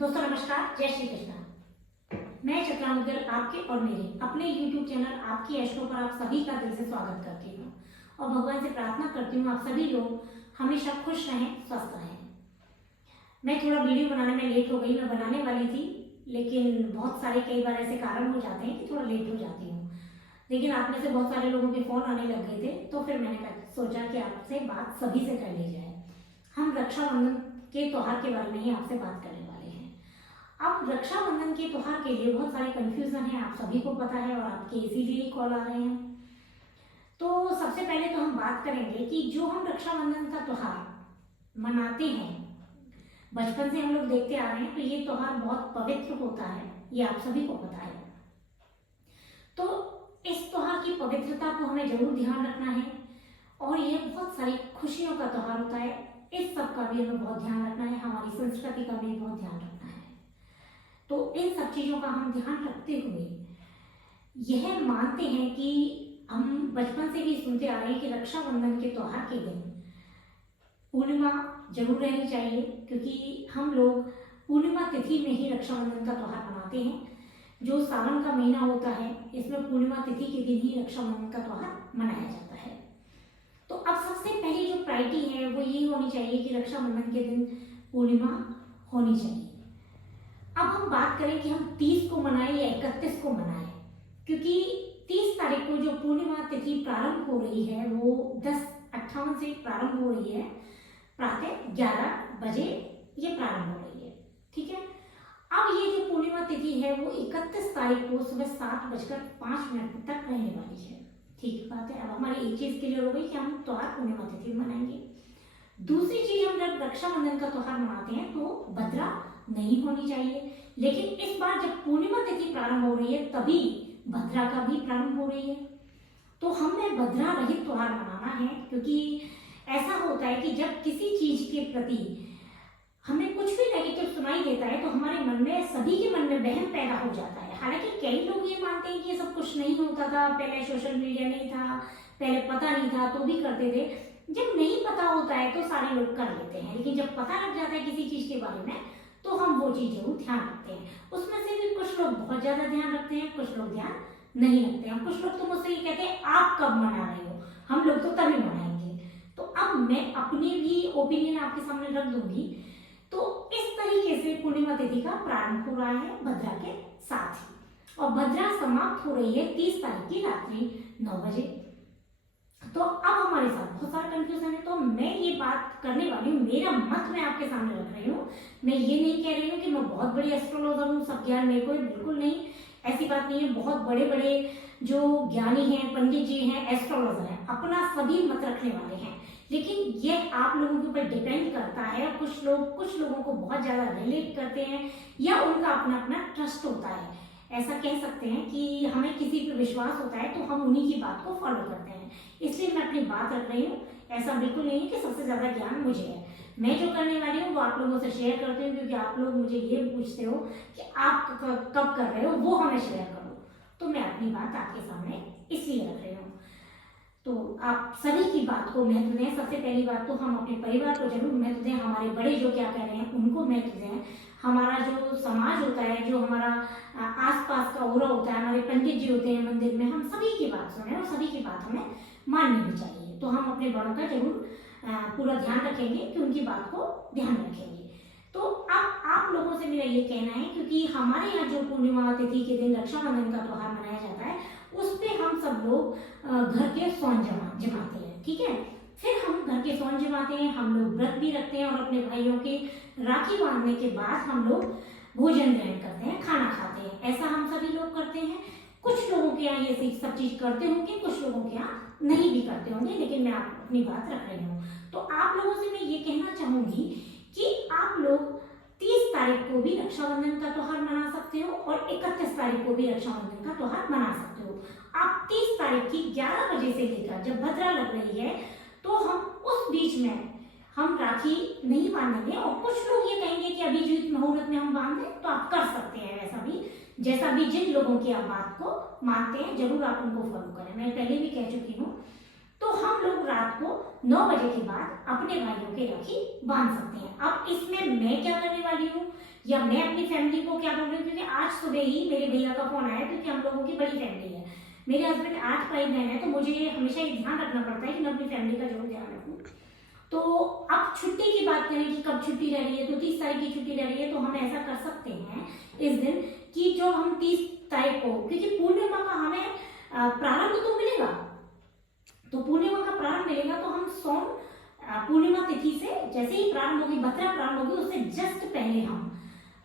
दोस्तों नमस्कार, जय श्री कृष्ण। मैं चित्रा मुद्गल आपके और मेरे अपने YouTube चैनल आपकी एस्ट्रो पर आप सभी का दिल से स्वागत करती हूँ और भगवान से प्रार्थना करती हूँ आप सभी लोग हमेशा खुश रहें, स्वस्थ रहें। मैं थोड़ा वीडियो बनाने में लेट हो गई, मैं बनाने वाली थी लेकिन बहुत सारे कई बार ऐसे कारण हो जाते हैं कि थोड़ा लेट हो जाती हूँ। लेकिन आप में से बहुत सारे लोगों के फोन आने लग गए थे तो फिर मैंने सोचा कि आपसे बात सभी से कर ली जाए। हम रक्षाबंधन के त्योहार के बारे में ही आपसे बात करने वाले हैं। अब रक्षाबंधन के त्योहार के लिए बहुत सारे कंफ्यूजन है, आप सभी को पता है और आपके इसीलिए कॉल आ रहे हैं। तो सबसे पहले तो हम बात करेंगे कि जो हम रक्षाबंधन का त्योहार मनाते हैं, बचपन से हम लोग देखते आ रहे हैं, तो ये त्योहार बहुत पवित्र होता है, ये आप सभी को पता है। तो इस त्योहार की पवित्रता को हमें जरूर ध्यान रखना है और ये बहुत सारी खुशियों का त्योहार होता है, इस सब का भी हमें बहुत ध्यान रखना है, हमारी संस्कृति का भी बहुत ध्यान रखना है। तो इन सब चीजों का हम ध्यान रखते हुए यह मानते हैं कि हम बचपन से भी सुनते आ रहे हैं कि रक्षाबंधन के त्योहार के दिन पूर्णिमा जरूर रहनी चाहिए, क्योंकि हम लोग पूर्णिमा तिथि में ही रक्षाबंधन का त्योहार मनाते हैं। जो सावन का महीना होता है इसमें पूर्णिमा तिथि के दिन ही रक्षाबंधन का त्योहार मनाया जाता है। तो अब सबसे पहली जो प्रायोरिटी है वो ये होनी चाहिए कि रक्षाबंधन के दिन पूर्णिमा होनी चाहिए। अब हम बात करें कि हम 30 को मनाएं या 31 को मनाएं, क्योंकि 30 तारीख को जो पूर्णिमा तिथि प्रारंभ हो रही है वो 10:58 से प्रारंभ हो रही है, प्रातः 11 बजे ये प्रारंभ हो रही है। ठीक है, अब ये जो पूर्णिमा तिथि है वो 31 तारीख को सुबह 7:05 तक रहने वाली है। ठीक बात है। अब हमारी एक चीज क्लियर हो गई कि हम त्योहार पूर्णिमा तिथि मनाएंगे। दूसरी चीज, हम जब रक्षाबंधन का त्योहार मनाते हैं तो भद्रा नहीं होनी चाहिए, लेकिन इस बार जब पूर्णिमा तिथि प्रारंभ हो रही है तभी भद्रा का भी प्रारंभ हो रही है। तो हमें भद्रा रहित त्योहार मनाना है, क्योंकि ऐसा होता है कि जब किसी चीज के प्रति हमें कुछ भी नेगेटिव सुनाई देता है तो हमारे मन में, सभी के मन में वहम पैदा हो जाता है। हालांकि कई लोग ये मानते हैं कि ये सब कुछ नहीं होता था, पहले सोशल मीडिया नहीं था, पहले पता नहीं था तो भी करते थे। जब नहीं पता होता है तो सारे लोग कर लेते हैं, लेकिन जब पता लग जाता है किसी चीज के बारे में तो हम वो चीज जरूर ध्यान रखते हैं। उसमें से भी कुछ लोग बहुत ज्यादा ध्यान रखते हैं, कुछ लोग ध्यान नहीं रखते हैं। कुछ लोग तो मुझसे ये कहते हैं आप कब मना रहे हो, हम लोग तो तभी मनाएंगे। तो अब मैं अपनी भी ओपिनियन आपके सामने रख दूंगी। तो इस तरीके से पूर्णिमा तिथि का प्रारंभ हो रहा है भद्रा के साथ ही, और भद्रा समाप्त हो रही है 30 तारीख की रात्रि 9 बजे। तो अब हमारे साथ बहुत सारा कंफ्यूजन है, तो मैं ये बात करने वाली हूँ, मेरा मत मैं आपके सामने रख रही हूँ। मैं ये नहीं कह रही हूँ कि मैं बहुत बड़ी एस्ट्रोलॉजर हूँ, सब ज्ञान मेरे को है, बिल्कुल नहीं, ऐसी बात नहीं है। बहुत बड़े बड़े जो ज्ञानी हैं, पंडित जी हैं, एस्ट्रोलॉजर हैं, अपना सभी मत रखने वाले हैं, लेकिन ये आप लोगों के ऊपर डिपेंड करता है। कुछ लोगों को बहुत ज्यादा रिलेट करते हैं या उनका अपना अपना ट्रस्ट होता है। ऐसा कह सकते हैं कि हमें किसी पे विश्वास होता है तो हम उन्हीं की बात को फॉलो करते हैं, इसलिए मैं अपनी बात रख रही हूँ। ऐसा बिल्कुल नहीं है कि सबसे ज्यादा ज्ञान मुझे है, मैं जो करने वाली हूँ वो आप लोगों से शेयर करती हूँ, क्योंकि आप लोग मुझे ये पूछते हो कि आप कब कर रहे हो, वो हमें शेयर करो, तो मैं अपनी बात आपके सामने इसलिए रख रही हूँ। तो आप सभी की बात को महत्व दें। सबसे पहली बात तो हम अपने परिवार को जरूर महत्व दें, हमारे बड़े जो क्या कह रहे हैं उनको महत्व दें। हमारा जो समाज होता है, जो हमारा आसपास का ओरा होता है, हमारे पंडित जी होते हैं मंदिर में, हम सभी की बात सुने और सभी की बात हमें माननी भी चाहिए। तो हम अपने बड़ों का जरूर पूरा ध्यान रखेंगे कि उनकी बात को ध्यान रखेंगे। तो अब आप लोगों से मेरा ये कहना है, क्योंकि हमारे यहाँ जो पूर्णिमा तिथि के दिन रक्षाबंधन का त्योहार मनाया जाता है उस पे हम सब लोग घर के सौन जमाते हैं। ठीक है, फिर हम घर के सौन जमाते हैं, हम लोग व्रत भी रखते हैं और अपने भाइयों के राखी बांधने के बाद हम लोग भोजन ग्रहण करते हैं, खाना खाते हैं। ऐसा हम सभी लोग करते हैं। कुछ लोगों के यहाँ ये सब चीज करते होंगे, कुछ लोगों के यहाँ नहीं भी करते होंगे, लेकिन मैं अपनी बात रख रही हूँ। तो आप लोगों से मैं ये कहना चाहूंगी कि आप लोग 30 तारीख को भी रक्षाबंधन का त्योहार मना सकते हो और 31 तारीख को भी रक्षाबंधन का त्योहार मना सकते हो। आप 30 तारीख की 11 बजे से लेकर जब भद्रा लग रही है तो हम उस बीच में हम राखी नहीं बांधेंगे, और कुछ लोग ये कहेंगे कि अभिजीत मुहूर्त में हम बांध दें, तो आप कर सकते हैं वैसा भी, जैसा भी जिन लोगों की आप बात को मानते हैं जरूर आप उनको फॉलो करें। मैं पहले भी कह चुकी हूँ। तो हम लोग रात को 9 बजे के बाद अपने भाइयों के राखी बांध सकते हैं। अब इसमें मैं क्या करने वाली हूँ या मैं अपनी फैमिली को क्या बोल रही हूँ, क्योंकि आज सुबह ही मेरे भैया का फोन आया, क्योंकि हम लोगों की बड़ी फैमिली है, मेरे हस्बैंड 8 भाई बहन है, तो मुझे हमेशा ये ध्यान रखना पड़ता है कि मैं अपनी फैमिली का जरूर ध्यान रखूँ। तो अब छुट्टी की बात करें कि कब छुट्टी रह रही है, तो 30 तारीख की छुट्टी रह रही है, तो हम ऐसा कर सकते हैं इस दिन कि जो हम 30 तारीख को, क्योंकि पूर्णिमा का हमें प्रारंभ तो मिलेगा, तो पूर्णिमा का प्रारंभ मिलेगा, तो हम सोम पूर्णिमा तिथि से जैसे ही प्रारंभ होगी, भद्रा प्रारंभ होगी, उससे जस्ट पहले हम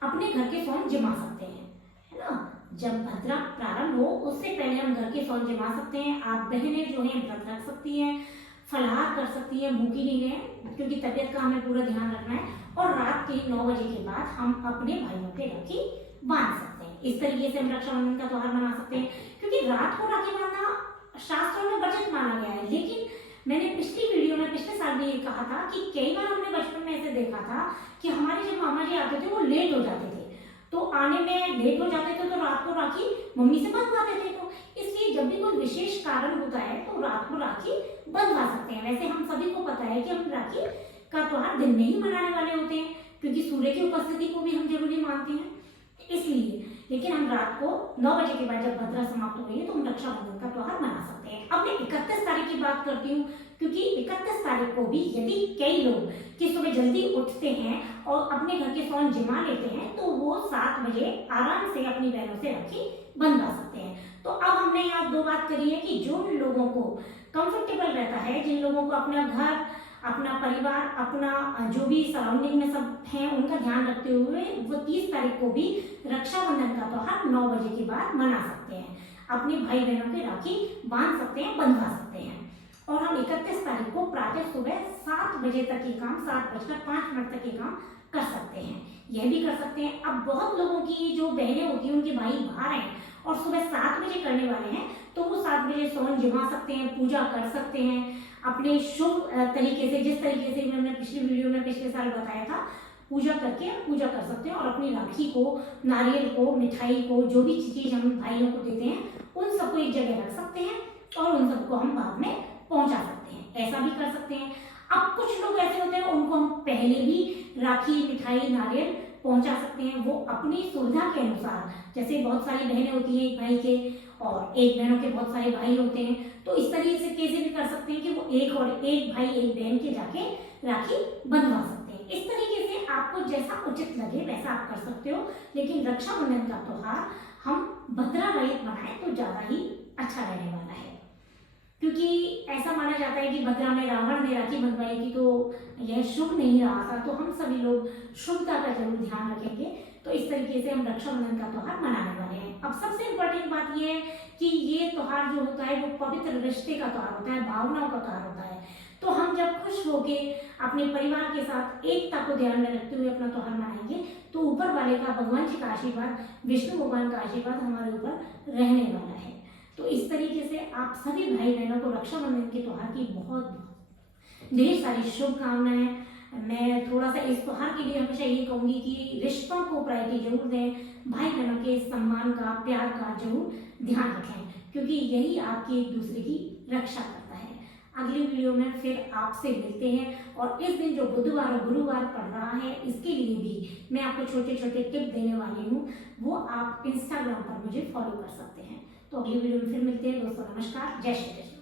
अपने घर के सोम जमा सकते हैं, है ना। जब भद्रा प्रारंभ हो उससे पहले हम घर के सोम जमा सकते हैं। आप बहनें जो हैं व्रत रख सकती हैं, फलाहार कर सकती हैं, भूखी नहीं है, क्योंकि तबियत का हमें पूरा ध्यान रखना है। और रात के 9 बजे के बाद हम अपने भाइयों के राखी बांध सकते हैं। इस तरीके से हम रक्षाबंधन का त्योहार मना सकते हैं, क्योंकि रात को राखी बांधना शास्त्रों में वर्जित माना गया है। लेकिन मैंने पिछली वीडियो में पिछले साल भी ये कहा था कि कई बार हमने बचपन में ऐसे देखा था कि हमारे जब मामा जी आते थे वो लेट हो जाते थे, तो आने में लेट हो जाते थे, तो रात को राखी मम्मी से बंधवाते थे। तो इसलिए जब भी कोई विशेष कारण होता है तो रात को राखी बंधवा सकते हैं। वैसे हम सभी को पता है कि हम राखी का त्योहार दिन में ही मनाने वाले होते हैं, क्योंकि सूर्य की उपस्थिति को भी हम जरूरी मानते हैं, इसलिए। लेकिन हम रात को 9 बजे के बाद जब भद्रा समाप्त हो गई है तो हम रक्षाबंधन का त्योहार मना सकते हैं। अब मैं 31 तारीख की बात करती हूँ, क्योंकि 31 तारीख को भी यदि कई लोग कि सुबह जल्दी उठते हैं और अपने घर के सोन जमा लेते हैं, तो वो 7 बजे आराम से अपनी बहनों से राखी बंधवा सकते हैं। तो अब हमने यहाँ 2 बात करी है कि जो लोगों को कंफर्टेबल रहता है, जिन लोगों को अपना घर, अपना परिवार, अपना जो भी सराउंडिंग में सब हैं उनका ध्यान रखते हुए वो 30 तारीख को भी रक्षाबंधन का त्योहार 9 बजे के बाद मना सकते हैं, अपने भाई बहनों के राखी बांध सकते हैं, बंधवा सकते हैं। और हम 31 तारीख को प्रातः सुबह 7 बजे तक ये काम, 7:05 तक ये काम कर सकते हैं। यह भी कर सकते हैं। अब बहुत लोगों की जो बहनें होती हैं उनके भाई बाहर हैं और सुबह 7 बजे करने वाले हैं, तो वो 7 बजे सोन जमा सकते हैं, पूजा कर सकते हैं अपने शुभ तरीके से, जिस तरीके से मैंने पिछली वीडियो में पिछले साल बताया था, पूजा करके पूजा कर सकते हैं। और अपनी राखी को, नारियल को, मिठाई को, जो भी चीज हम भाइयों को देते हैं उन सबको एक जगह रख सकते हैं और उन सबको हम बाद में पहुंचा सकते हैं, ऐसा भी कर सकते हैं। अब कुछ लोग ऐसे होते हैं उनको हम पहले भी राखी, मिठाई, नारियल पहुंचा सकते हैं, वो अपनी सुविधा के अनुसार। जैसे बहुत सारी बहनें होती हैं एक भाई के, और एक बहनों के बहुत सारे भाई होते हैं, तो इस तरीके से कैसे भी कर सकते हैं कि वो एक भाई एक बहन के जाके राखी बंधवा सकते हैं। इस तरीके से आपको जैसा उचित लगे वैसा आप कर सकते हो। लेकिन रक्षाबंधन का त्योहार हम भद्रा रहित मनाएं तो ज्यादा ही अच्छा रहने वाला है, क्योंकि ऐसा माना जाता है कि भद्रा में रावण ने राखी बंधवाई थी, तो यह शुभ नहीं रहा था। तो हम सभी लोग शुभता का जरूर ध्यान रखेंगे। तो इस तरीके से हम रक्षाबंधन का त्योहार मनाने वाले हैं। अब सबसे इम्पोर्टेंट बात यह है कि ये त्योहार जो होता है वो पवित्र रिश्ते का त्योहार होता है, भावनाओं का त्योहार होता है। तो हम जब खुश होके अपने परिवार के साथ एकता को ध्यान में रखते हुए अपना त्योहार मनाएंगे, तो ऊपर वाले का, भगवान जी का आशीर्वाद, विष्णु भगवान का आशीर्वाद हमारे ऊपर रहने वाला है। तो इस तरीके से आप सभी भाई बहनों को रक्षाबंधन के त्योहार की बहुत ढेर सारी शुभकामनाएं। मैं थोड़ा सा इस त्योहार के लिए हमेशा ये कहूंगी कि रिश्तों को प्रायोरिटी जरूर दें, भाई बहनों के सम्मान का, प्यार का जरूर ध्यान रखें, क्योंकि यही आपकी एक दूसरे की रक्षा करता है। अगली वीडियो में फिर आपसे मिलते हैं। और इस दिन जो बुधवार और गुरुवार पड़ रहा है, इसके लिए भी मैं आपको छोटे छोटे टिप देने वाली हूँ, वो आप इंस्टाग्राम पर मुझे फॉलो कर सकते हैं। तो अगली वीडियो में फिर मिलते हैं दोस्तों। नमस्कार, जय श्री कृष्ण।